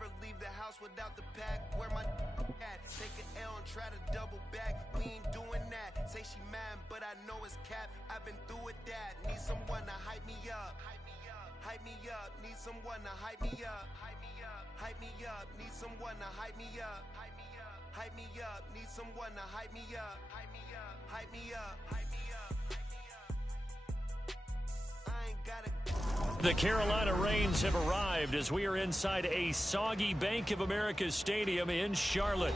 Never leave the house without the pack. Where my at? Take an L and try to double back. We ain't doing that. Say she mad, but I know it's cap. I've been through with that. Need someone to hype me up. Hype me up. Need someone to hype me up. Hype me up. Hype me up. Need someone to hype me up. Hype me up. Hype me up. Need someone to hype me up. Hype me up. Hype me up. Hype me up. I ain't gotta. The Carolina Rains have arrived as we are inside a soggy Bank of America Stadium in Charlotte.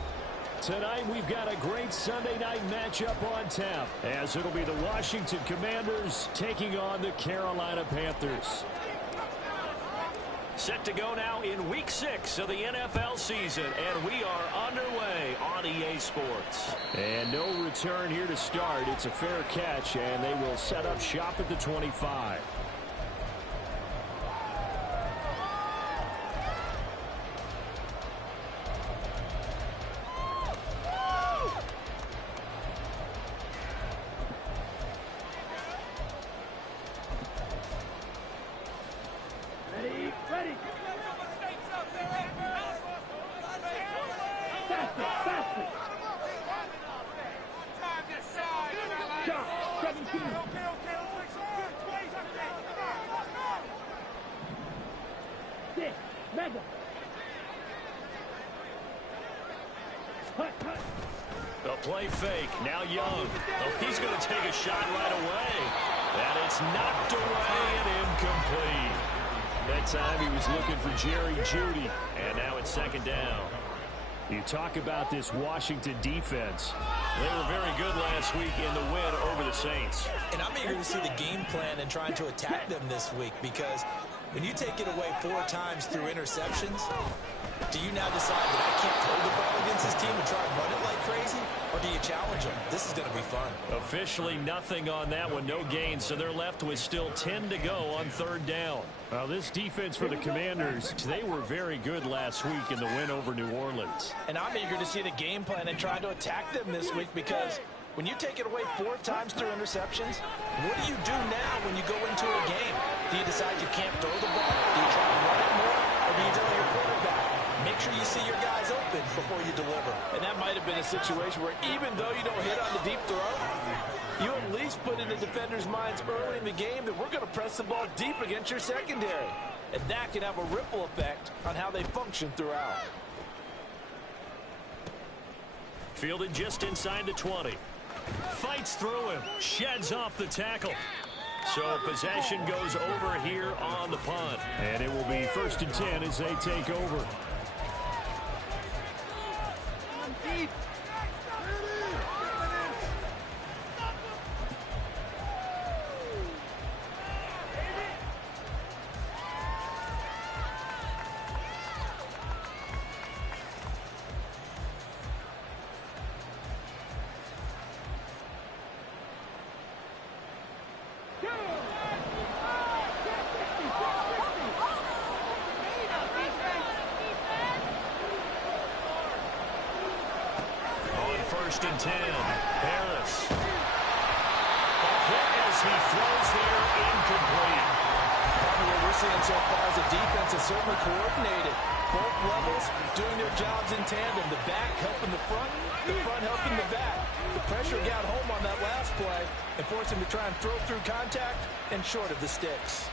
Tonight we've got a great Sunday night matchup on tap, as it'll be the Washington Commanders taking on the Carolina Panthers. Set to go now in Week 6 of the NFL season, and we are underway on EA Sports. And no return here to start. It's a fair catch, and they will set up shop at the 25. The play fake. Now Young. Oh, he's going to take a shot right away. And it's knocked away and incomplete. That time he was looking for Jerry Jeudy. And now it's second down. You talk about this Washington defense. They were very good last week in the win over the Saints. And I'm eager to see the game plan and trying to attack them this week, because when you take it away 4 times through interceptions, do you now decide that I can't throw the ball against this team and try and run it like crazy? Or do you challenge them? This is going to be fun. Officially nothing on that one. No gain, so they're left with still 10 to go on third down. Well, this defense for the Commanders, they were very good last week in the win over New Orleans. And I'm eager to see the game plan and try to attack them this week, because when you take it away 4 times through interceptions, what do you do now when you go into a game? Do you decide you can't throw the ball? Do you try to run it more? Or do you tell your quarterback, make sure you see your guys open before you deliver? And that might have been a situation where even though you don't hit on the deep throw, you at least put in the defenders' minds early in the game that we're going to press the ball deep against your secondary. And that can have a ripple effect on how they function throughout. Fielded just inside the 20. Fights through him. Sheds off the tackle. So possession goes over here on the punt. And it will be 1st and 10 as they take over. First and 10. Harris. A hit as he throws there, incomplete. What we're seeing so far is the defense is certainly coordinated. Both levels doing their jobs in tandem. The back helping the front helping the back. The pressure got home on that last play and forced him to try and throw through contact and short of the sticks.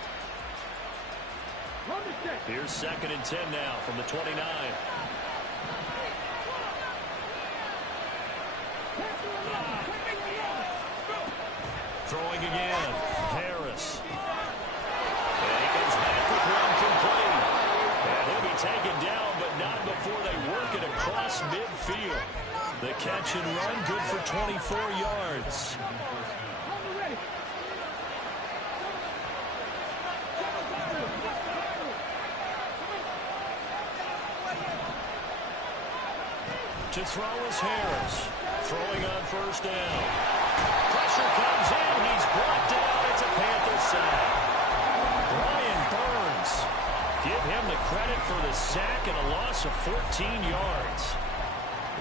Here's 2nd and 10 now from the 29. Throwing again. Harris. And he comes back with one complete. And he'll be taken down, but not before they work it across midfield. The catch and run, good for 24 yards. To throw is Harris. Throwing on 1st down. Pressure comes in. He's brought down. It's a Panther sack. Brian Burns. Give him the credit for the sack and a loss of 14 yards.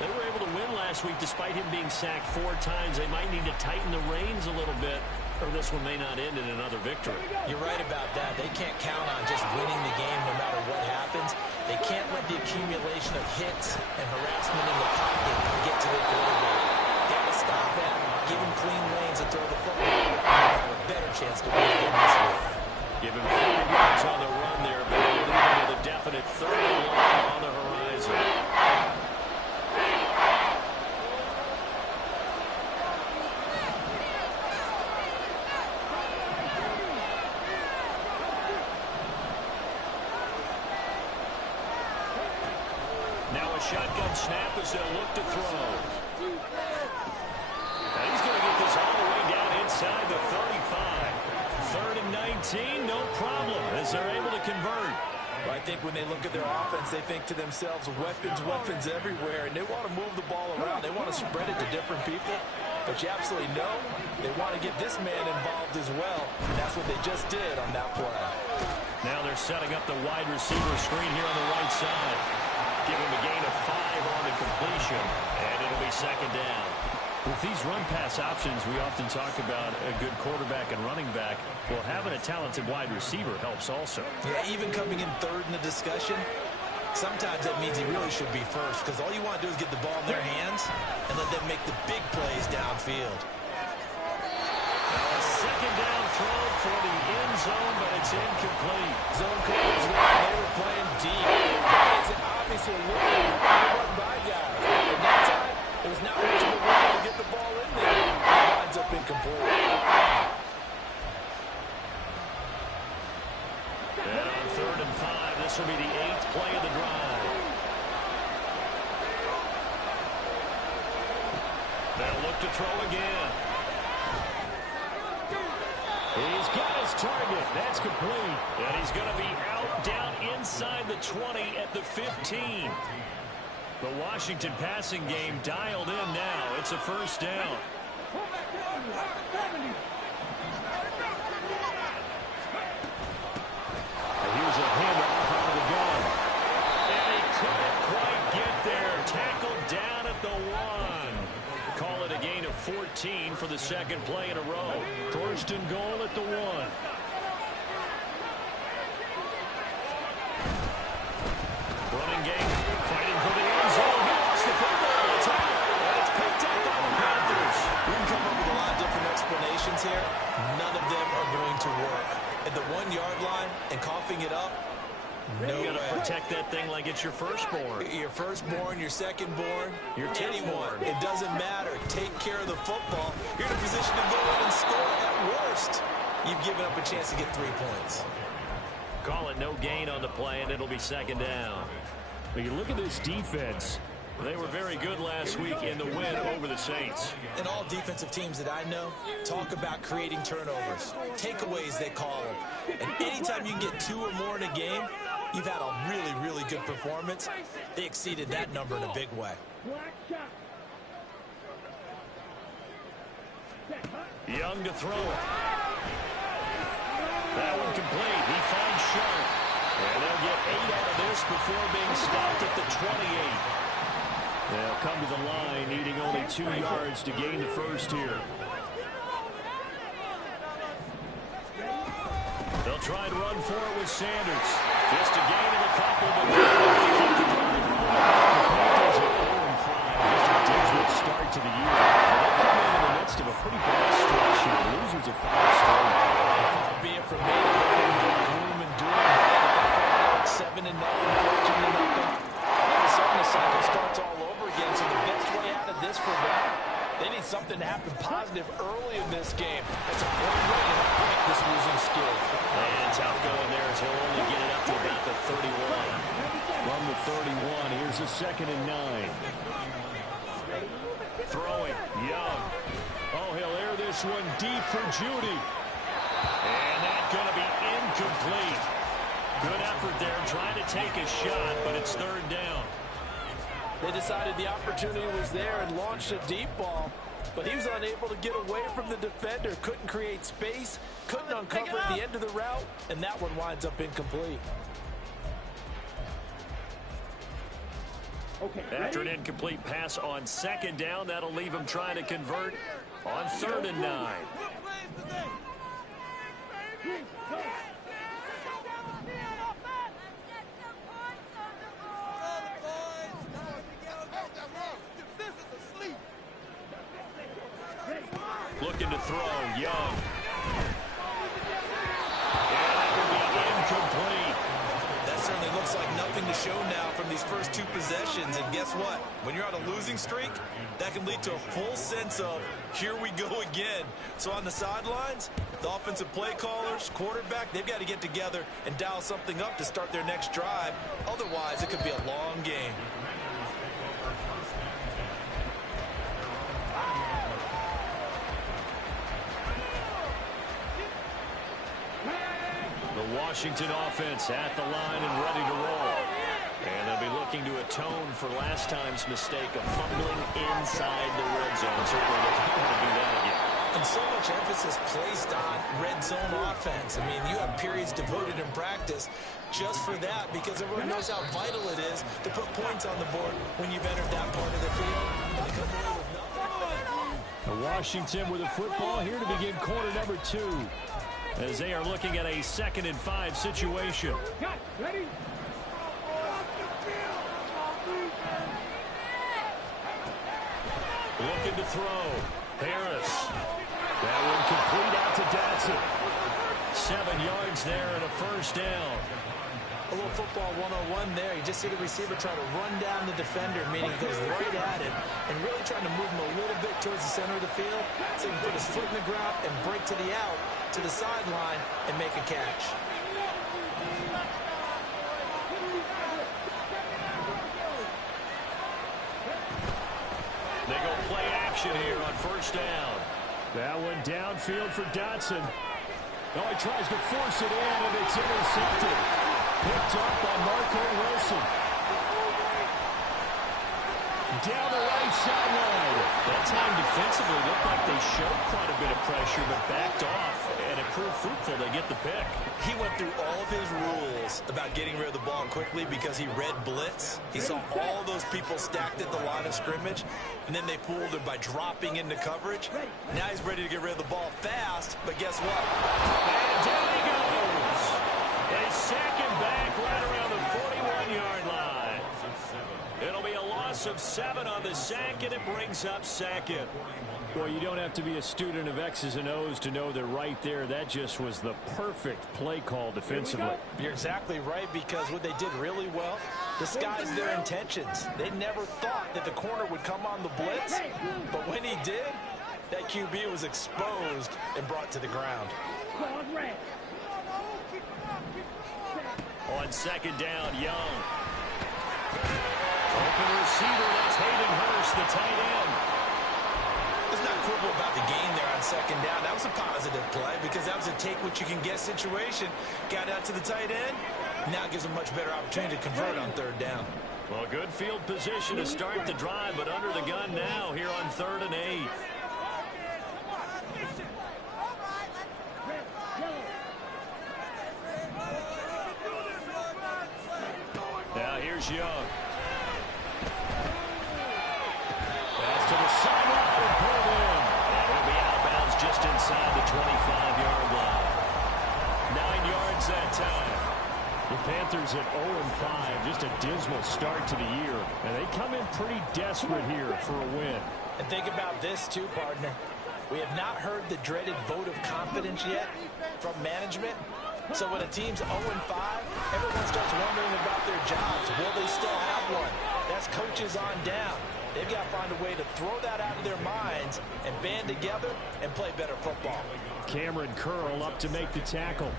They were able to win last week despite him being sacked 4 times. They might need to tighten the reins a little bit or this one may not end in another victory. You're right about that. They can't count on just winning the game no matter what happens. They can't let the accumulation of hits and harassment in the pocket get to their quarterback. Got to stop that. Give him clean lanes to throw the football. Have a better chance to win the game this week. Give him 4 yards on the run there, but he'll lead him with a definite 3rd and long on the horizon. Shotgun snap as they'll look to throw. Now he's going to get this all the way down inside the 35. 3rd and 19, no problem, as they're able to convert. Well, I think when they look at their offense, they think to themselves, weapons everywhere, and they want to move the ball around. They want to spread it to different people. But you absolutely know they want to get this man involved as well, and that's what they just did on that play. Now they're setting up the wide receiver screen here on the right side. Give him a gain of 5 on the completion, and it'll be 2nd down. With these run-pass options, we often talk about a good quarterback and running back. Well, having a talented wide receiver helps also. Yeah, even coming in 3rd in the discussion, sometimes that means he really should be first, because all you want to do is get the ball in their hands and let them make the big plays downfield. Now a 2nd down throw for the end zone, but it's incomplete. Zone coverage there, they were playing deep. That is obviously a little run by guys. And that time, it was not much of a window to get the ball in there. It winds up incomplete. And on 3rd and 5, this will be the 8th play of the drive. They'll look to throw again. He's got his target. That's complete. And he's going to be out down inside the 20 at the 15. The Washington passing game dialed in now. It's a 1st down. And here's a handoff out of the gun. And he couldn't quite get there. Tackled down at the 1. Call it a gain of 14 for the 2nd play in a row. 1st and goal at the 1. Running game, fighting for the end zone. He lost the football. It's out. And it's picked up by the Panthers. We can come up with a lot of different explanations here. None of them are going to work. At the 1-yard line and coughing it up, no way. You got to protect that thing like it's your firstborn. Your firstborn, your secondborn, your anyone. It doesn't matter. Take care of the football. You're in a position to go in and score. At worst, you've given up a chance to get 3 points. Call it no gain on the play, and it'll be 2nd down. When you look at this defense, they were very good last week in the win over the Saints. And all defensive teams that I know talk about creating turnovers. Takeaways, they call them. And anytime you can get 2 or more in a game, you've had a really, really good performance. They exceeded that number in a big way. Young to throw it. That one complete. He finds Sharp. And they'll get 8 out of this before being stopped at the 28. They'll come to the line, needing only 2 yards to gain the 1st here. They'll try and run for it with Sanders. Just a gain of a couple, but good enough to keep the drive rolling. The Panthers are 0-5, just a dismal start to the year. They'll come in the midst of a pretty bad stretch here. Losers of 5 straight. Be it from me to gloom and doom. 7-0, 14-0. All of a sudden, the cycle starts all over again. So the best way out of this for them, they need something to happen positive early in this game. That's a great way to break this losing skid. And tough going there as he'll only get it up to about the 31. From the 31, here's a 2nd and 9. Throwing, Young. Oh, he'll air this one deep for Judy. And that's going to be incomplete. Good effort there, trying to take a shot, but it's 3rd down. They decided the opportunity was there and launched a deep ball, but he was unable to get away from the defender, couldn't create space, couldn't uncover at the end of the route, and that one winds up incomplete. After an incomplete pass on 2nd down, that'll leave him trying to convert on 3rd and 9. Looking to throw, Young. And that will be incomplete. That certainly looks like nothing to show now from these first two possessions. And guess what? When you're on a losing streak, that can lead to a full sense of, here we go again. So on the sidelines, the offensive play callers, quarterback, they've got to get together and dial something up to start their next drive. Otherwise, it could be a long game. The Washington offense at the line and ready to roll. And they'll be looking to atone for last time's mistake of fumbling inside the red zone. Certainly they don't want to do that again. And so much emphasis placed on red zone offense. I mean, you have periods devoted in practice just for that because everyone knows how vital it is to put points on the board when you've entered that part of the field. And to come away with nothing. Washington with the football here to begin quarter number 2. As they are looking at a 2nd and 5 situation. Looking to throw. Harris. That one complete out to Dotson. 7 yards there and a first down. A little football 101 there. You just see the receiver try to run down the defender, meaning he goes right at it and really trying to move him a little bit towards the center of the field so he can put his foot in the ground and break to the out, to the sideline, and make a catch. They go play action here on first down. That one downfield for Dotson. Oh, he tries to force it in, and it's intercepted. Picked up by Marco Wilson. Down the right sideline. That time defensively looked like they showed quite a bit of pressure, but backed off, and it proved fruitful. They get the pick. He went through all of his rules about getting rid of the ball quickly because he read blitz. He saw all those people stacked at the line of scrimmage, and then they fooled him by dropping into coverage. Now he's ready to get rid of the ball fast, but guess what? And down he goes. They sack him back right around the 41-yard line. It'll be a loss of 7 on the sack, and it brings up 2nd. Well, you don't have to be a student of X's and O's to know that right there, that just was the perfect play call defensively. You're exactly right, because what they did really well, disguised their intentions. They never thought that the corner would come on the blitz, but when he did, that QB was exposed and brought to the ground. On 2nd down, Young. Open receiver, that's Hayden Hurst, the tight end. Let's not quibble about the gain there on 2nd down. That was a positive play because that was a take-what-you-can-get situation. Got out to the tight end. Now it gives them much better opportunity to convert on 3rd down. Well, good field position to start the drive, but under the gun now here on 3rd and 8. Now here's Young. Pass to the sideline and pulled in. And he'll be out of bounds just inside the 25-yard line. 9 yards that time. The Panthers at 0-5, just a dismal start to the year. And they come in pretty desperate here for a win. And think about this too, partner. We have not heard the dreaded vote of confidence yet from management. So when a team's 0-5, everyone starts wondering about their jobs. Will they still have one? That's coaches on down. They've got to find a way to throw that out of their minds and band together and play better football. Cameron Curl up to make the tackle.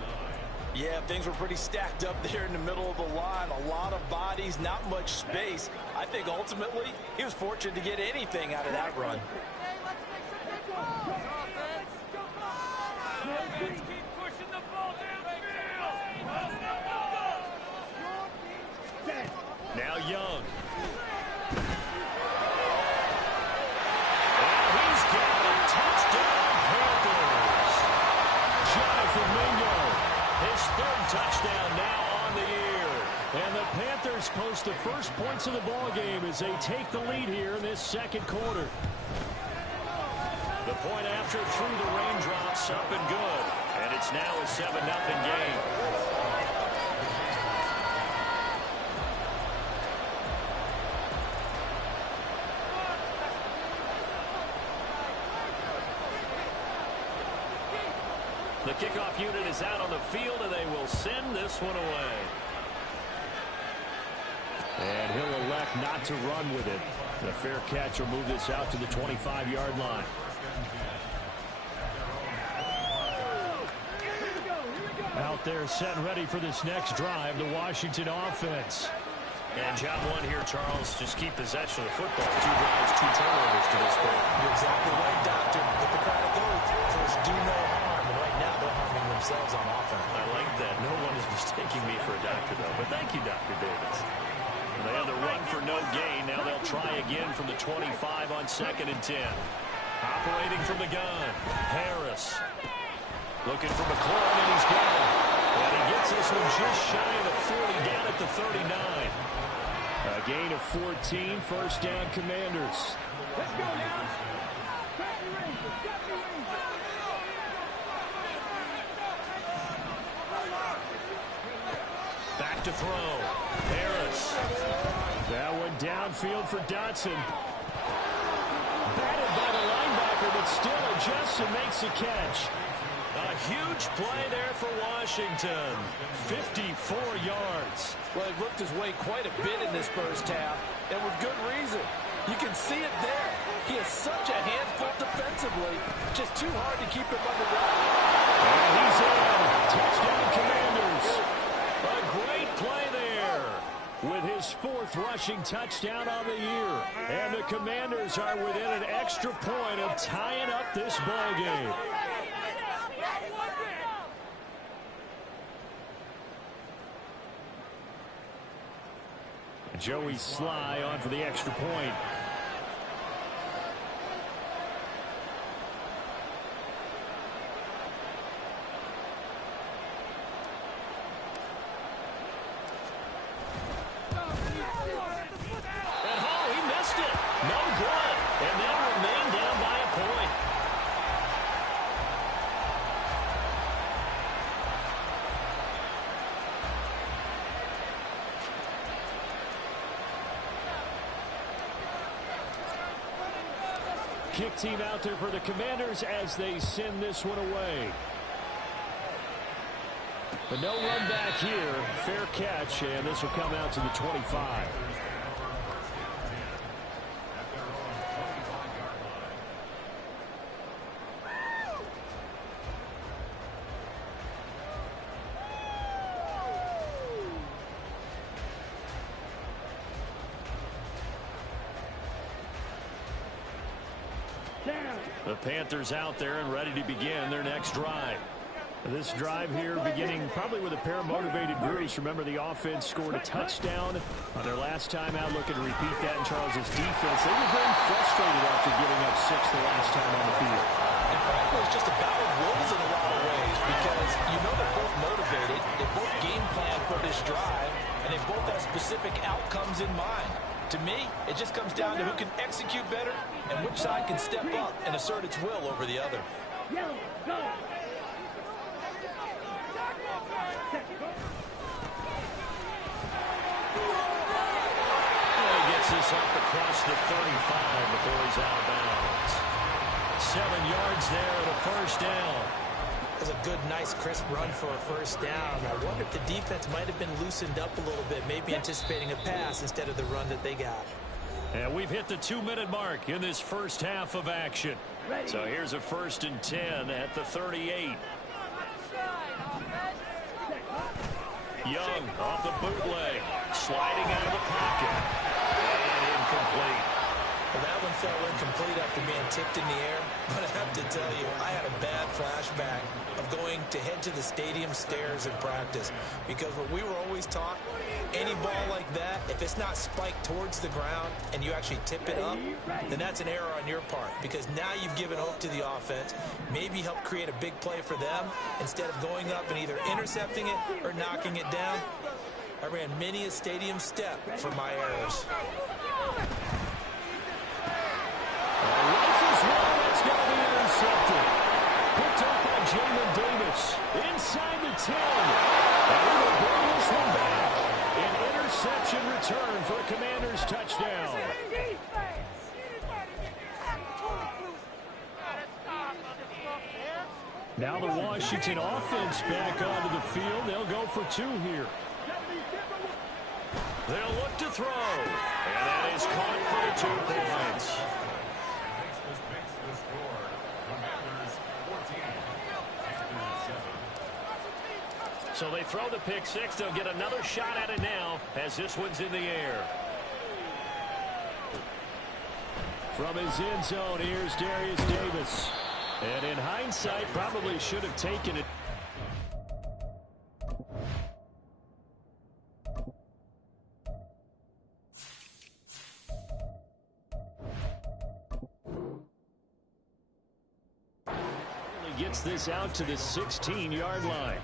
Yeah, things were pretty stacked up there in the middle of the line. A lot of bodies, not much space. I think ultimately he was fortunate to get anything out of that run. Now Young. Touchdown now on the year. And the Panthers post the first points of the ball game as they take the lead here in this 2nd quarter. The point after through the raindrops, up and good. And it It's now a 7-0 game. The kickoff unit is out on the field, and they will send this one away. And he'll elect not to run with it. The fair catch will move this out to the 25-yard line. Out there set and ready for this next drive, the Washington offense. And job one here, Charles, just keep possession of the football. 2 drives, 2 turnovers to this point. You're exactly right, Doctor. Hippocratic oath. First, do no harm. And right now, they're harming themselves on offense. I like that. No one is mistaking me for a doctor, though. But thank you, Dr. Davis. They had the run for no gain. Now they'll try again from the 25 on 2nd and 10. Operating from the gun, Harris. Looking for McLaurin, and he's got it. And he gets this one just shy of the 40, down at the 39. A gain of 14, first down, Commanders. Let's go now. Back to throw. Harris. That one downfield for Dotson. Batted by the linebacker, but still adjusts and makes a catch. A huge play there for Washington. 54 yards. Well, he worked his way quite a bit in this first half, and with good reason. You can see it there. He has such a handful defensively. Just too hard to keep him under wraps. And he's in. Touchdown, Commanders. A great play there. With his 4th rushing touchdown on the year. And the Commanders are within an extra point of tying up this ball game. Joey Sly on for the extra point. Kick team out there for the Commanders as they send this one away. But no run back here. Fair catch, and this will come out to the 25. The Panthers out there and ready to begin their next drive. This drive here beginning probably with a pair of motivated groups. Remember, the offense scored a touchdown on their last time out, looking to repeat that in Charles's defense. They were very frustrated after giving up 6 the last time on the field. And frankly, it's just a battle of wills in a lot of ways because you know they're both motivated, they both game plan for this drive, and they both have specific outcomes in mind. To me, it just comes down to who can execute better and which side can step up and assert its will over the other. Go. He gets this up across the 35 before he's out of bounds. 7 yards there and a first down. That's a good, nice, crisp run for a first down. I wonder if the defense might have been loosened up a little bit, maybe anticipating a pass instead of the run that they got. And we've hit the 2-minute mark in this first half of action. So here's a 1st and 10 at the 38. Young off the bootleg, sliding out of the pocket, and incomplete. Well, that one fell incomplete after being tipped in the air, but I have to tell you, I had a bad flashback of going to head to the stadium stairs in practice because what we were always taught, any ball like that, if it's not spiked towards the ground and you actually tip it up, then that's an error on your part because now you've given hope to the offense, maybe help create a big play for them instead of going up and either intercepting it or knocking it down. I ran many a stadium step for my errors. Rifles one, that's going to be intercepted. Picked up by Jamin Davis. Now the Washington offense back onto the field. They'll go for two here. They'll look to throw. And that is caught for the 2 points. So they throw the pick six. They'll get another shot at it now as this one's in the air. From his end zone, here's Darius Davis. And in hindsight, probably should have taken it. He gets this out to the 16-yard line.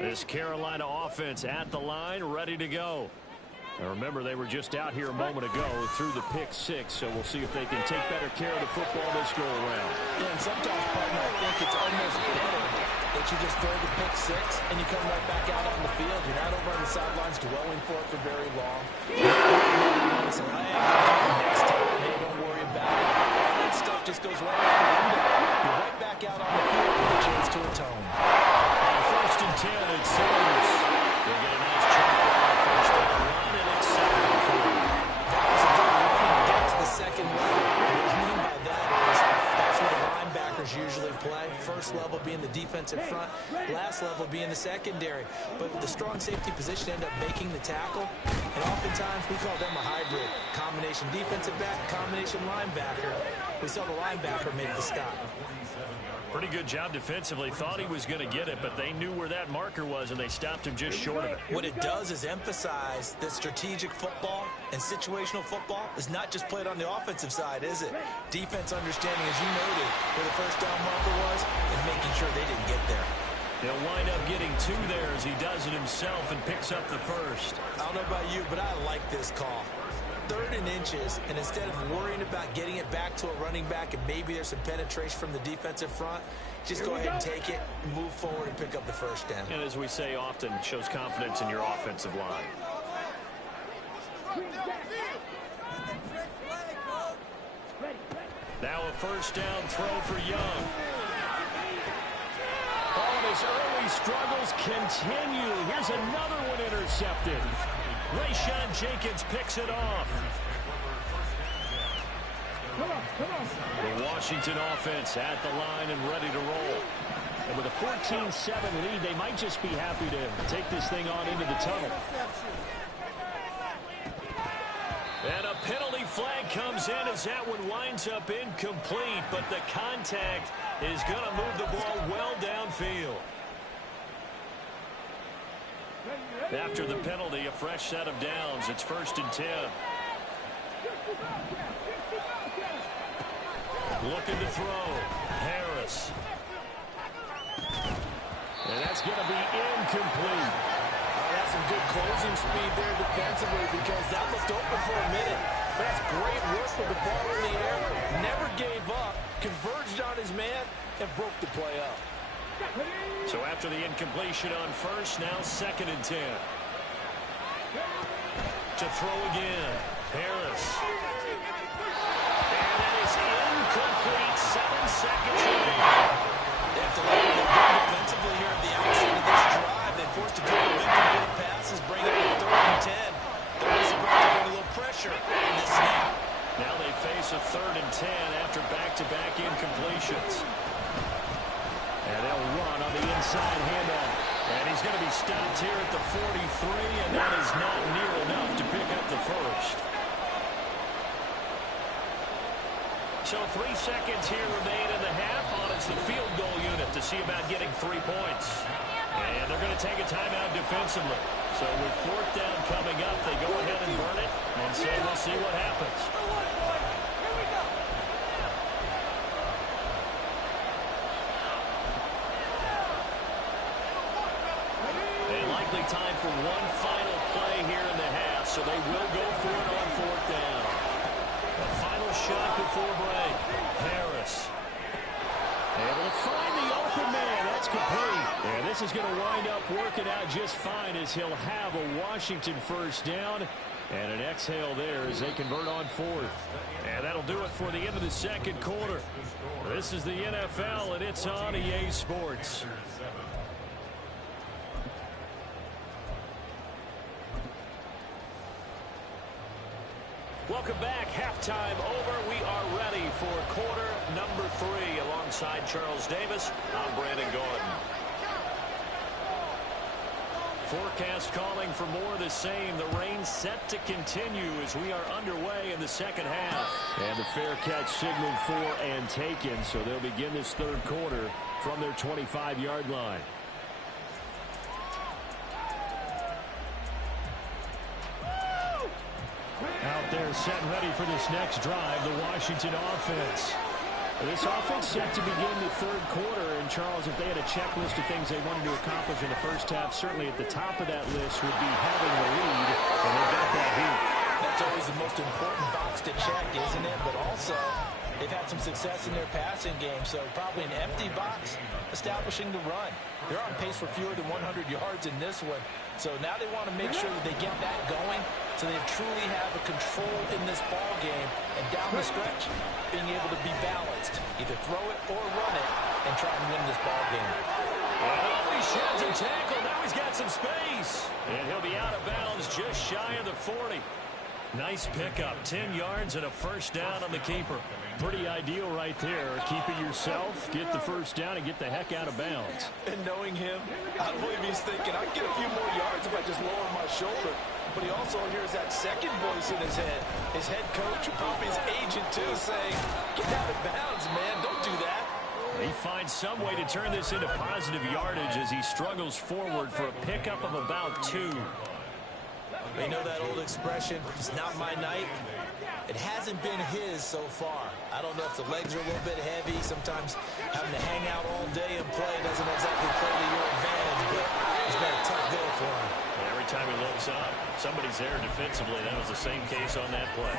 This Carolina offense at the line, ready to go. Now remember, they were just out here a moment ago through the pick six, so we'll see if they can take better care of the football this go around. Yeah, and sometimes, partner, I think it's almost better that you just throw the pick six and you come right back out on the field. You're not over on the sidelines dwelling for it for very long. Next time, hey, don't worry about it. That stuff just goes right out the window. You're right back out on the field with a chance to atone. First and 10, it seems. They get a nice chunk on the first down run, and it's 7-4. That was a good run to get to the second level. What I mean by that is that's where the linebackers usually play. First level being the defensive front, last level being the secondary. But the strong safety position end up making the tackle, and oftentimes we call them a hybrid. Combination defensive back, combination linebacker. We saw the linebacker make the stop. Pretty good job defensively. Thought he was going to get it, but they knew where that marker was, and they stopped him just short of it. What it does is emphasize that strategic football and situational football is not just played on the offensive side, is it? Defense understanding, as you noted, where the first down marker was and making sure they didn't get there. He'll wind up getting two there as he does it himself and picks up the first. I don't know about you, but I like this call. 3rd and inches, and instead of worrying about getting it back to a running back and maybe there's some penetration from the defensive front, just go ahead and take it, move forward, and pick up the first down. And as we say often, shows confidence in your offensive line. Now a first down throw for Young. Oh, and his early struggles continue. Here's another one intercepted. Rayshawn Jenkins picks it off. The Washington offense at the line and ready to roll. And with a 14-7 lead, they might just be happy to take this thing on into the tunnel. And a penalty flag comes in as that one winds up incomplete, but the contact is going to move the ball well downfield. After the penalty, a fresh set of downs. It's 1st and 10. Looking to throw. Harris. And that's going to be incomplete. That's some good closing speed there defensively because that looked open for a minute. That's great work with the ball in the air. Never gave up. Converged on his man and broke the play up. So after the incompletion on first, now 2nd and 10. To throw again. Harris. And that is incomplete. 7 seconds remaining. They have to let it go defensively here at the outset of this drive. They forced a couple of incomplete passes, bring it to 3rd and 10. They're also going to bring a little pressure in the snap. Now they face a 3rd and 10 after back-to-back incompletions. And they'll run on the inside handoff. And he's going to be stopped here at the 43, and that is not near enough to pick up the first. So 3 seconds here remain in the half on it's the field goal unit to see about getting 3 points. And they're going to take a timeout defensively. So with 4th down coming up, they go ahead and burn it and say we'll see what happens. Time for one final play here in the half, so they will go for it on 4th down. A final shot before break. Harris able to find the open man. That's It's complete. And this is going to wind up working out just fine as he'll have a Washington first down. And an exhale there as they convert on fourth. And that'll do it for the end of the second quarter. This is the NFL, and it's on EA Sports. Welcome back. Halftime over. We are ready for quarter number 3. Alongside Charles Davis, I'm Brandon Gordon. Forecast calling for more of the same. The rain set to continue as we are underway in the second half. And the fair catch signaled for and taken, so they'll begin this third quarter from their 25-yard line. Out there set and ready for this next drive, the Washington offense. This offense set to begin the third quarter. And, Charles, if they had a checklist of things they wanted to accomplish in the first half, certainly at the top of that list would be having the lead, and they got that here. That's always the most important box to check, isn't it? But also, they've had some success in their passing game, so probably an empty box establishing the run. They're on pace for fewer than 100 yards in this one. So now they want to make sure that they get that going so they truly have a control in this ball game. And down the stretch, being able to be balanced. Either throw it or run it and try and win this ball game. Oh, he sheds a tackle. Now he's got some space. And he'll be out of bounds just shy of the 40. Nice pickup. 10 yards and a first down on the keeper. Pretty ideal right there. Keep it yourself, get the first down, and get the heck out of bounds. And knowing him, I believe he's thinking, I can get a few more yards if I just lower my shoulder. But he also hears that second voice in his head. His head coach, probably his agent too, saying, get out of bounds, man. Don't do that. He finds some way to turn this into positive yardage as he struggles forward for a pickup of about 2. They know that old expression, it's not my night. It hasn't been his so far. I don't know if the legs are a little bit heavy. Sometimes having to hang out all day and play doesn't exactly play to your advantage, but it's been a tough go for him. Every time he looks up, somebody's there defensively. That was the same case on that play.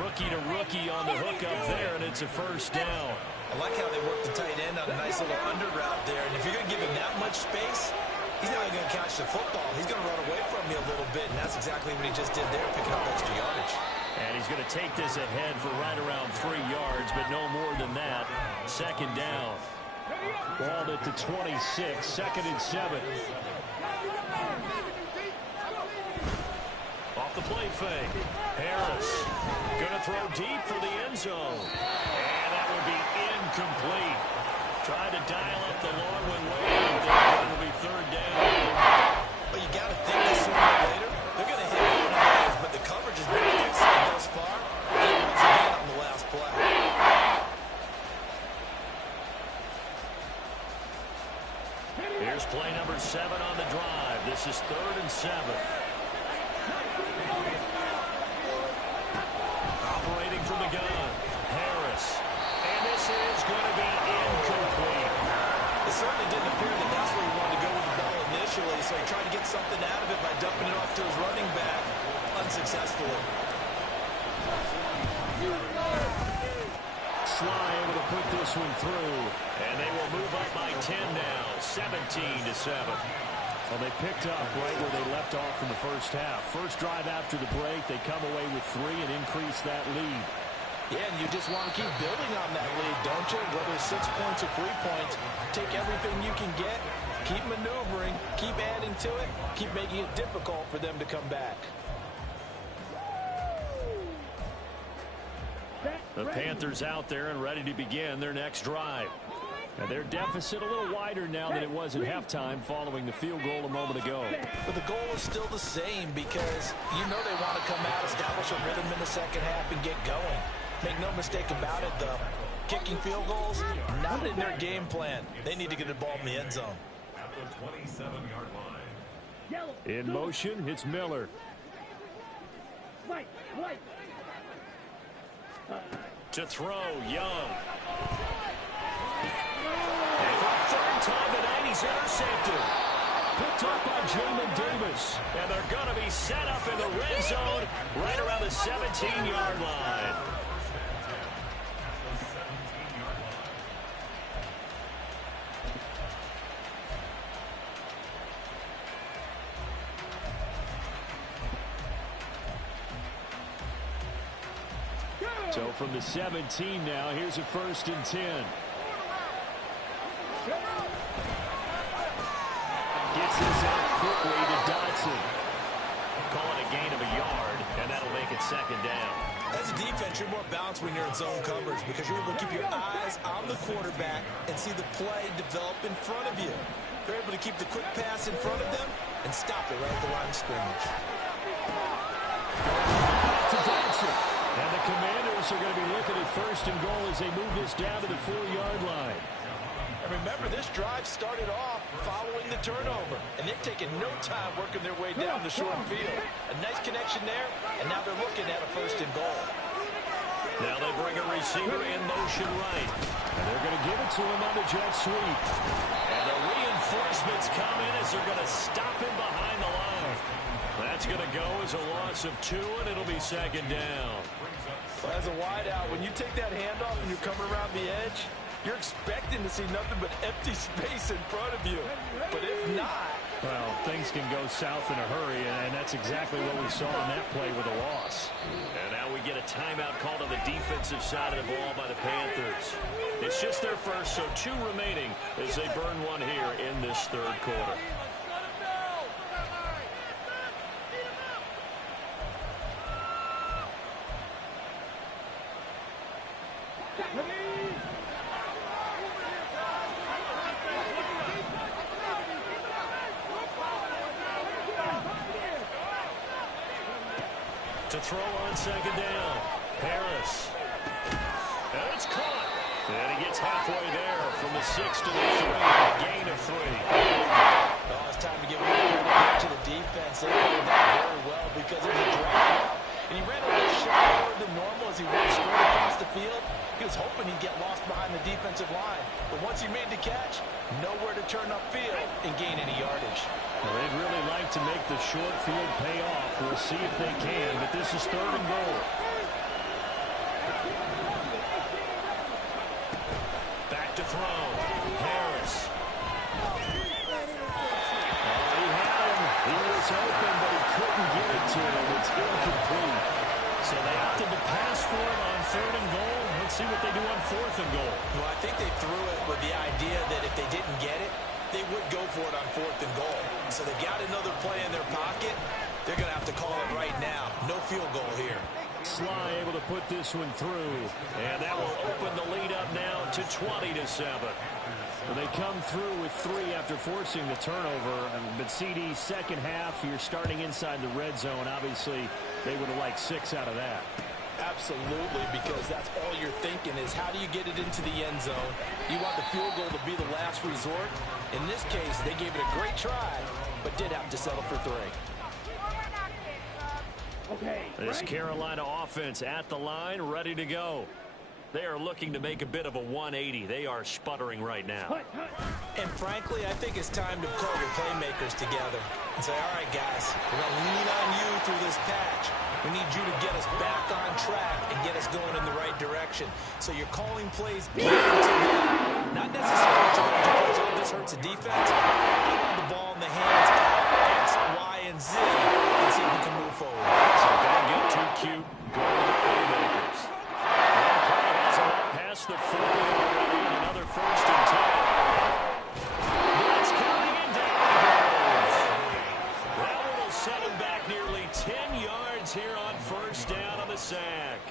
Rookie to rookie on the hook up there, and it's a first down. I like how they work the tight end on a nice little under route there, and if you're going to give him that much space, he's not even going to catch the football. He's going to run away from you a little bit, and that's exactly what he just did there, picking up extra yardage. And he's going to take this ahead for right around 3 yards, but no more than that. Second down. Ball at the 26, 2nd and 7. Off the play fake. Harris going to throw deep for the end zone. And that will be incomplete. Trying to dial up the long one later. That will be 3rd down. But you got to think this sooner or later, they're going to hit one of those, but the coverage has been excellent thus far. And once again on the last play. Here's play number 7 on the drive. This is 3rd and 7. Operating from the gun, Harris. And this is going to be incomplete. It certainly didn't appear that that's where he wanted to go with the ball initially, so he tried to get something out of it by dumping it off to his running back unsuccessfully. Sly able to put this one through, and they will move up by 10 now, 17-7. Well, they picked up right where they left off in the first half. First drive after the break, they come away with 3 and increase that lead. Yeah, and you just want to keep building on that lead, don't you? Whether it's 6 points or 3 points, take everything you can get, keep maneuvering, keep adding to it, keep making it difficult for them to come back. The Panthers out there and ready to begin their next drive. And their deficit a little wider now than it was at halftime following the field goal a moment ago. But the goal is still the same because you know they want to come out, establish a rhythm in the second half, and get going. Make no mistake about it, though. Kicking field goals, not in their game plan. They need to get the ball in the end zone. At the 27-yard line. In motion, it's Miller. To throw, Young. And for the 3rd time tonight, he's intercepted. Picked up by Jamin Davis. And they're going to be set up in the red zone right around the 17-yard line. So from the 17 now, here's a 1st and 10. Gets this out quickly to Dotson. Call it a gain of a yard, and that'll make it 2nd down. As a defense, you're more balanced when you're in zone coverage because you're able to keep your eyes on the quarterback and see the play develop in front of you. They're able to keep the quick pass in front of them and stop it right at the line of scrimmage. To Dotson. And the Commanders are going to be looking at 1st and goal as they move this down to the 4-yard line. And remember, this drive started off following the turnover, and they've taken no time working their way down the short field. A nice connection there, and now they're looking at a 1st and goal. Now they bring a receiver in motion right. And they're going to give it to him on the jet sweep. And the reinforcements come in as they're going to stop him behind the line. That's going to go as a loss of 2, and it'll be 2nd down. Well, as a wideout, when you take that handoff and you're coming around the edge, you're expecting to see nothing but empty space in front of you. But if not... Well, things can go south in a hurry, and that's exactly what we saw in that play with a loss. And now we get a timeout called on the defensive side of the ball by the Panthers. It's just their first, so 2 remaining as they burn one here in this 3rd quarter. To throw on 2nd down. Harris. And it's caught. And he gets halfway there from the 6 to the 3. A gain of 3. Oh, it's time to give a little credit to the defense. They played that very well because it was a drop route. And he ran a little shallower than normal as he went straight across the field. He was hoping he'd get lost behind the defensive line. But once he made the catch, nowhere to turn upfield and gain any yardage. Well, they'd really like to make the short field pay off. We'll see if they can, but this is 3rd and goal. Back to throw. Harris. He had him. He was open, but he couldn't get it to him. It's incomplete. So they opted to pass for it on 3rd and goal. Let's see what they do on 4th and goal. Well, I think they threw it with the idea that if they didn't get it, they would go for it on 4th and goal. So they've got another play in their pocket. They're going to have to call it right now. No field goal here. Sly able to put this one through. And that will open the lead up now to 20-7. Well, they come through with 3 after forcing the turnover. But CD, second half, you're starting inside the red zone. Obviously, they would have liked 6 out of that. Absolutely, because that's all you're thinking is how do you get it into the end zone? You want the field goal to be the last resort. In this case, they gave it a great try, but did have to settle for 3. This Carolina offense at the line, ready to go. They are looking to make a bit of a 180. They are sputtering right now. And frankly, I think it's time to call your playmakers together and say, all right, guys, we're going to lean on you through this patch. We need you to get us back on track and get us going in the right direction. So you're calling plays into them, not necessarily trying to because oh, this hurts the defense. I want the ball in the hands of X, Y, and Z and see if we can move forward. So don't get too cute. Go to the playmakers. One play has a lot past the 40 already, and another 1st and 10. Blitz coming and down he goes. That one will set him back nearly 10 yards here on 1st down on the sack.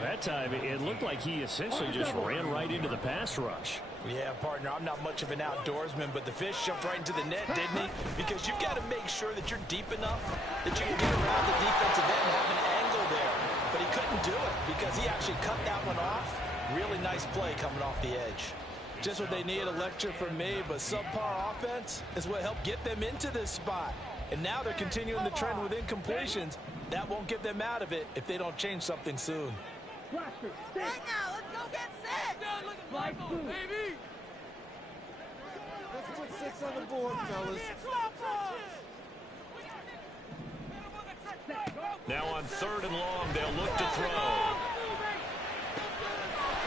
That time, it looked like he essentially just ran right into the pass rush. Yeah, partner, I'm not much of an outdoorsman, but the fish jumped right into the net, didn't he? Because you've got to make sure that you're deep enough that you can get around the defensive end and have an angle there. But he couldn't do it because he actually cut that one off. Really nice play coming off the edge. Just what they needed, a lecture from me, but subpar offense is what helped get them into this spot. And now they're continuing the trend with incompletions. That won't get them out of it if they don't change something soon. Right now, let's go get 6. Like food. Baby. Let's put 6 on the board, fellas. Now on 3rd and long, they'll look to throw.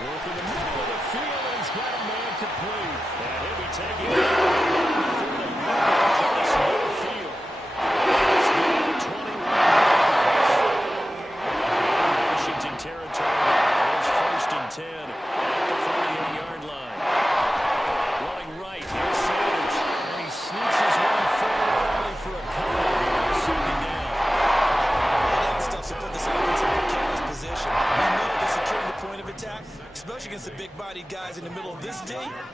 Work in the middle of the field, and he's got a man complete. And he'll be taking it before they look across midfield. It's down to 21 yards. Washington territory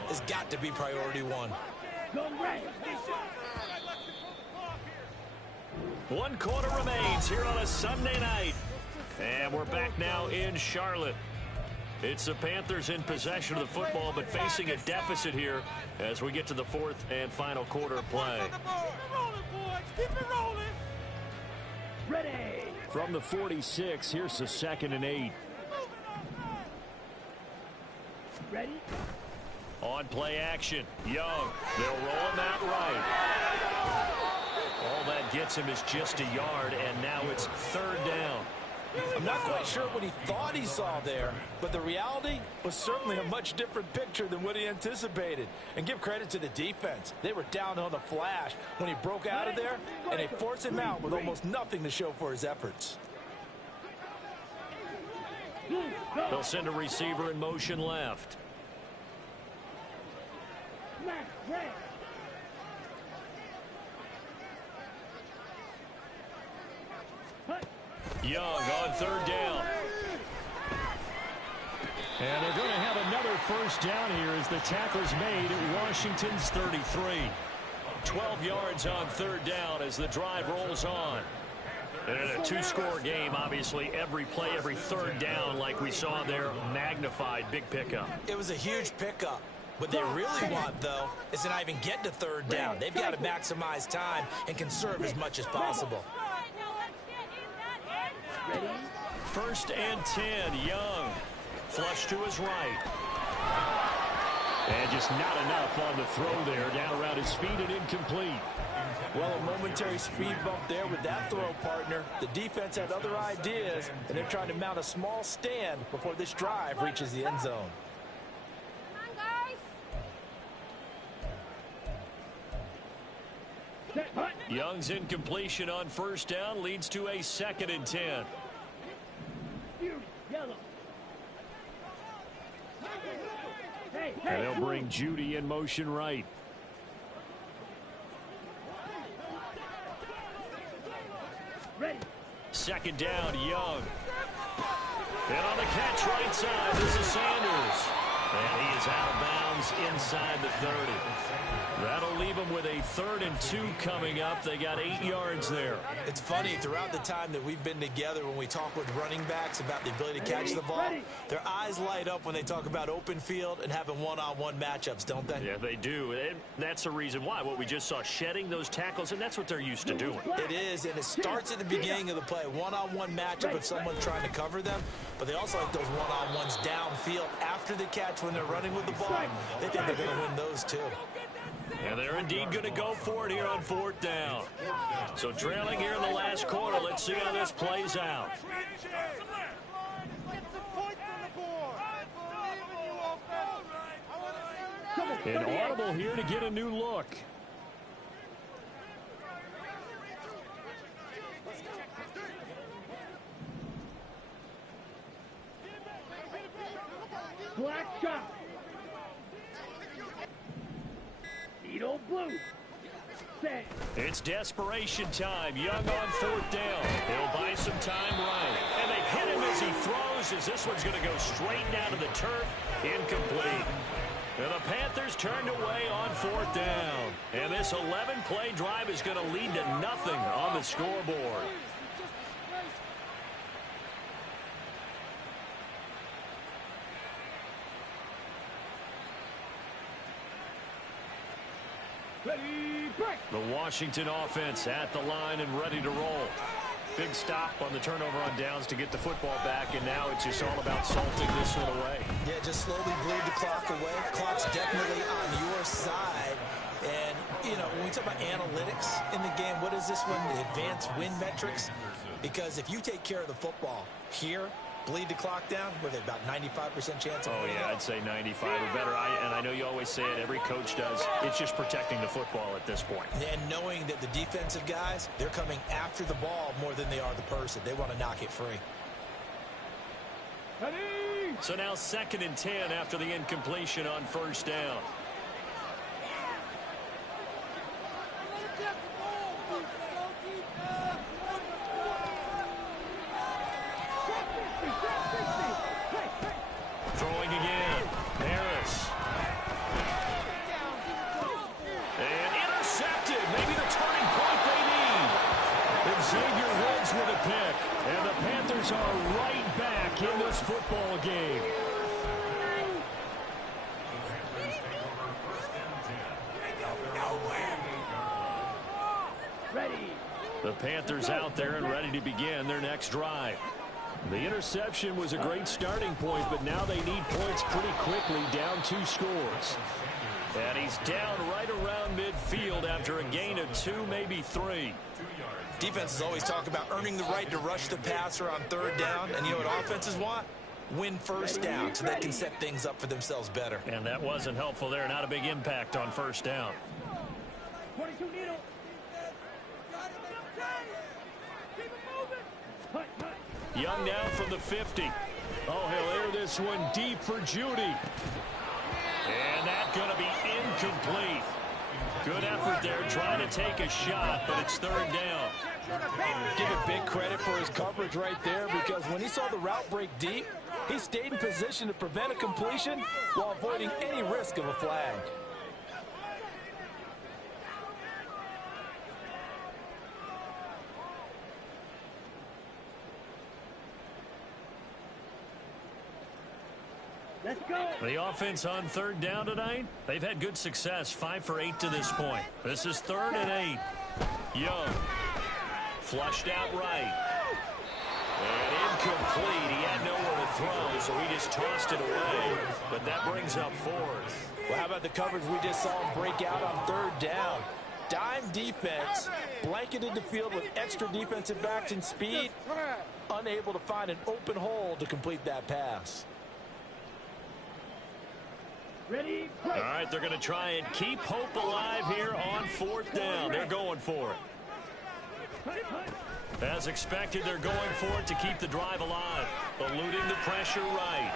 has got to be priority one. One quarter remains here on a Sunday night. And we're back now in Charlotte. It's the Panthers in possession of the football, but facing a deficit here as we get to the fourth and final quarter of play. Ready. From the 46, here's the 2nd and 8. Ready? On play action, Young. They'll roll him out right. All that gets him is just a yard, and now it's 3rd down. I'm not quite sure what he thought he saw there, but the reality was certainly a much different picture than what he anticipated. And give credit to the defense. They were down on the flash when he broke out of there, and they forced him out with almost nothing to show for his efforts. They'll send a receiver in motion left. Young on 3rd down. And they're going to have another first down here as the tackle's made at Washington's 33. 12 yards on 3rd down as the drive rolls on. And in a 2-score game, obviously, every play, every 3rd down, like we saw there, magnified. Big pickup. It was a huge pickup. What they really want, though, is to not even get to 3rd down. They've got to maximize time and conserve as much as possible. 1st and 10, Young. Flush to his right. And just not enough on the throw there. Down around his feet and incomplete. Well, a momentary speed bump there with that throw, partner. The defense had other ideas, and they're trying to mount a small stand before this drive reaches the end zone. Young's incompletion on 1st down leads to a 2nd and 10. And they'll bring Judy in motion right. Ready. 2nd down, Young. And on the catch right side, this is Sanders. And he is out of bounds inside the 30. That'll leave them with a 3rd and 2 coming up. They got 8 yards there. It's funny, throughout the time that we've been together, when we talk with running backs about the ability to catch the ball, their eyes light up when they talk about open field and having one-on-one matchups, don't they? Yeah, they do. And that's the reason why. What we just saw, shedding those tackles, and that's what they're used to doing. It is, and it starts at the beginning of the play. One-on-one matchup if someone's trying to cover them, but they also like those one-on-ones downfield after the catch when they're running with the ball. They think they're going to win those, too. And they're indeed going to go for it here on 4th down. So trailing here in the last quarter. Let's see how this plays out. An audible here to get a new look. Black shot. Needle blue. Set. It's desperation time. Young on 4th down. He'll buy some time right. And they hit him as he throws, as this one's going to go straight down to the turf. Incomplete. And the Panthers turned away on 4th down. And this 11-play drive is going to lead to nothing on the scoreboard. The Washington offense at the line and ready to roll. Big stop on the turnover on downs to get the football back, and now it's just all about salting this one away. Yeah, just slowly bleed the clock away. Clock's definitely on your side. And, you know, when we talk about analytics in the game, what is this one? The advanced win metrics? Because if you take care of the football here, bleed the clock down with about 95% chance of winning. Oh, yeah, I'd say 95 or better. And I know you always say it, every coach does. It's just protecting the football at this point. And knowing that the defensive guys, they're coming after the ball more than they are the person. They want to knock it free. So now 2nd and 10 after the incompletion on 1st down. Throwing again. Harris. Panthers are right back in this football game. The Panthers out there and ready to begin their next drive. The interception was a great starting point, but now they need points pretty quickly, down 2 scores. And he's down right around midfield after a gain of 2, maybe 3. Defenses always talk about earning the right to rush the passer on 3rd down, and you know what offenses want? Win 1st down so they can set things up for themselves better. And that wasn't helpful there. Not a big impact on 1st down. 22 needle. Young now from the 50. Oh, he'll air this one deep for Judy. And that's going to be incomplete. Good effort there trying to take a shot, but it's 3rd down. Give it big credit for his coverage right there, because when he saw the route break deep, he stayed in position to prevent a completion while avoiding any risk of a flag. Let's go. The offense on 3rd down tonight, they've had good success, 5 for 8 to this point. This is 3rd and 8. Young. Flushed out right. And incomplete. He had nowhere to throw, so he just tossed it away. But that brings up 4th. Well, how about the coverage we just saw him break out on 3rd down? Dime defense, blanketed the field with extra defensive backs and speed, unable to find an open hole to complete that pass. Ready? All right, they're going to try and keep hope alive here on 4th down. They're going for it. As expected, they're going for it to keep the drive alive. Eluding the pressure right.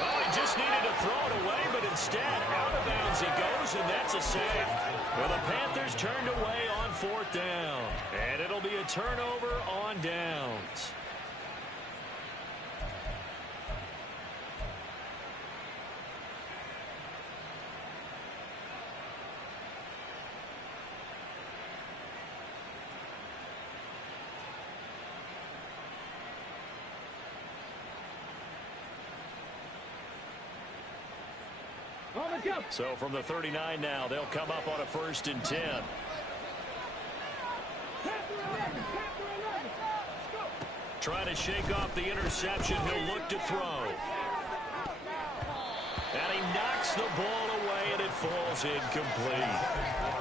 Oh, he just needed to throw it away, but instead, out of bounds he goes, and that's a save. Well, the Panthers turned away on 4th down. And it'll be a turnover on downs. So from the 39 now, they'll come up on a 1st and 10. Trying to shake off the interception. He'll look to throw. And he knocks the ball away, and it falls incomplete.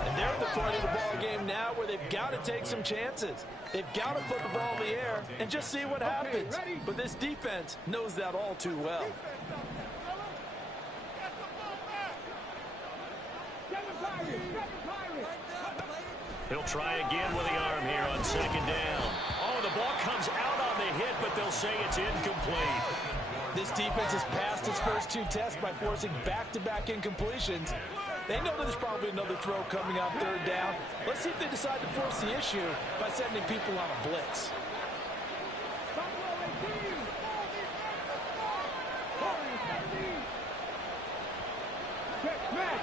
And they're at the point of the ball game now where they've got to take some chances. They've got to put the ball in the air and just see what happens. But this defense knows that all too well. He'll try again with the arm here on 2nd down. Oh, the ball comes out on the hit, but they'll say it's incomplete. This defense has passed its first 2 tests by forcing back-to-back incompletions. They know there's probably another throw coming on 3rd down. Let's see if they decide to force the issue by sending people on a blitz.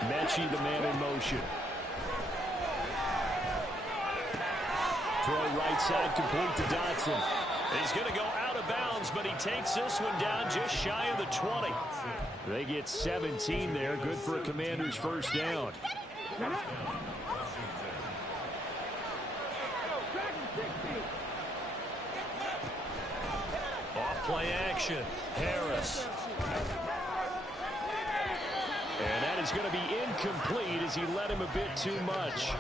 Mechie, the man in motion. Throw right side complete to Dotson. He's going to go out of bounds, but he takes this one down just shy of the 20. They get 17 there. Good for a Commander's 1st down. Off play action. Harris. And that is going to be incomplete as he led him a bit too much.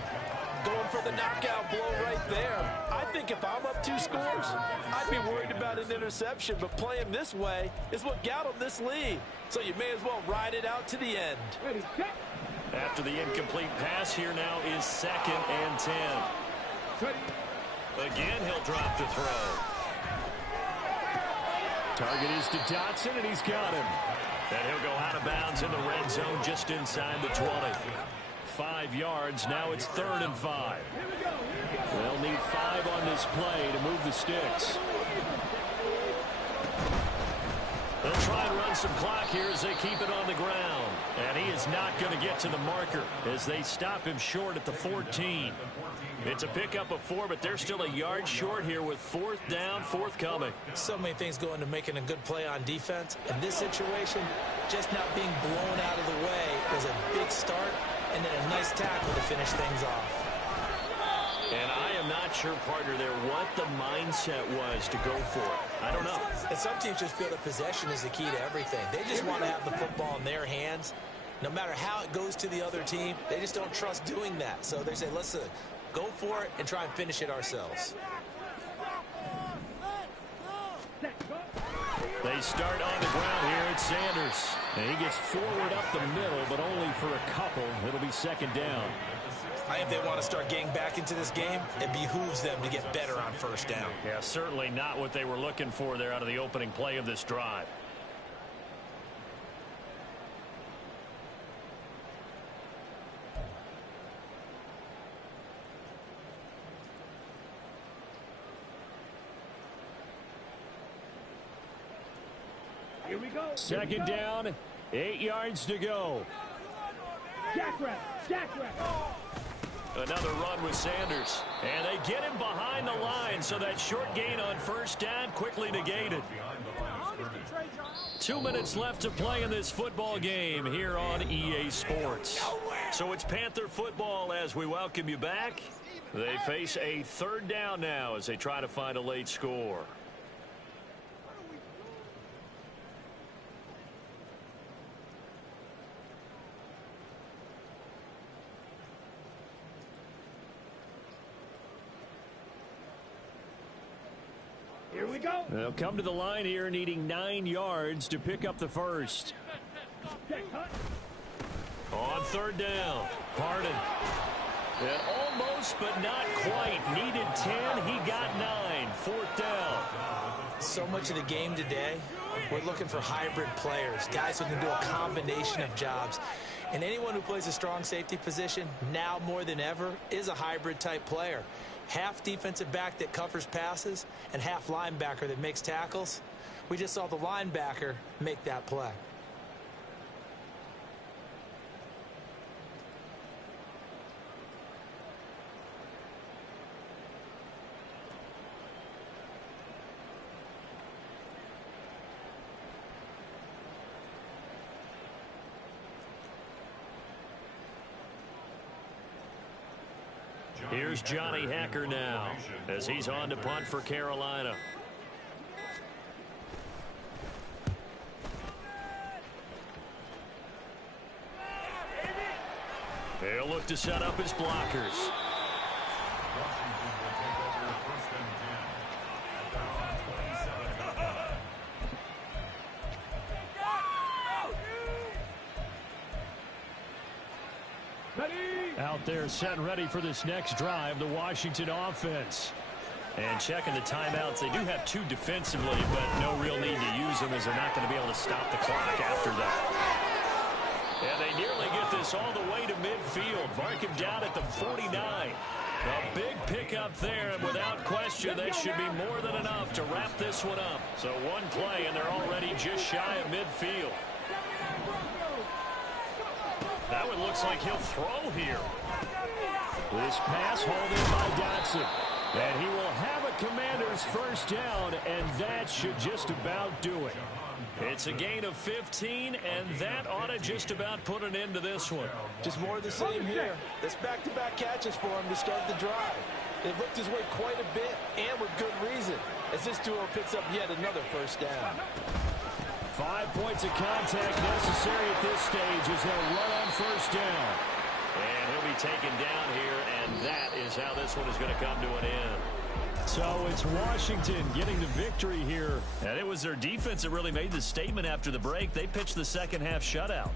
Going for the knockout blow right there. I think if I'm up 2 scores, I'd be worried about an interception, but playing this way is what got him this lead. So you may as well ride it out to the end. After the incomplete pass, here now is 2nd and 10. Again, he'll drop to throw. Target is to Dotson, and he's got him. And he'll go out of bounds in the red zone just inside the 20. 5 yards. Now it's 3rd and 5. They'll need 5 on this play to move the sticks. They'll They'll try and run some clock here as they keep it on the ground. And he is not going to get to the marker as they stop him short at the 14. It's a pickup of 4, but they're still a yard short here with 4th down, forthcoming. So many things go into making a good play on defense. In this situation, just not being blown out of the way was a big start, and then a nice tackle to finish things off. And I am not sure, partner, there what the mindset was to go for it. I don't know. And some teams just feel that possession is the key to everything. They just want to have the football in their hands. No matter how it goes to the other team, they just don't trust doing that. So they say, let's go for it and try and finish it ourselves. They start on the ground here at Sanders. And he gets forward up the middle, but only for a couple. It'll be 2nd down. If they want to start getting back into this game, it behooves them to get better on 1st down. Yeah, certainly not what they were looking for there out of the opening play of this drive. Here we go. 2nd down, 8 yards to go. Jack rep. Another run with Sanders. And they get him behind the line, so that short gain on 1st down quickly negated. 2 minutes left to play in this football game here on EA Sports. So it's Panther football as we welcome you back. They face a 3rd down now as they try to find a late score. Here we go. They'll come to the line here needing 9 yards to pick up the 1st. On 3rd down, Pardon. And almost but not quite. Needed 10, he got 9. 4th down. So much of the game today, we're looking for hybrid players, guys who can do a combination of jobs. And anyone who plays a strong safety position, now more than ever, is a hybrid type player. Half defensive back that covers passes and half linebacker that makes tackles. We just saw the linebacker make that play. Here's Johnny Hacker now as he's on to punt for Carolina. They'll look to set up his blockers. Out there set and ready for this next drive, the Washington offense. And checking the timeouts, they do have 2 defensively, but no real need to use them as they're not going to be able to stop the clock after that. And they nearly get this all the way to midfield. Mark him down at the 49. A big pickup there, and without question, that should be more than enough to wrap this one up. So 1 play, and they're already just shy of midfield. That one looks like he'll throw here. This pass hauled in by Dotson. And he will have a Commander's 1st down, and that should just about do it. It's a gain of 15, and that ought to just about put an end to this one. Just more of the same here. That's back-to-back catches for him to start the drive. They've looked his way quite a bit, and with good reason, as this duo picks up yet another 1st down. 5 points of contact necessary at this stage as they'll run on 1st down. And he'll be taken down here, and that is how this one is going to come to an end. So it's Washington getting the victory here. And it was their defense that really made the statement after the break. They pitched the second half shutout.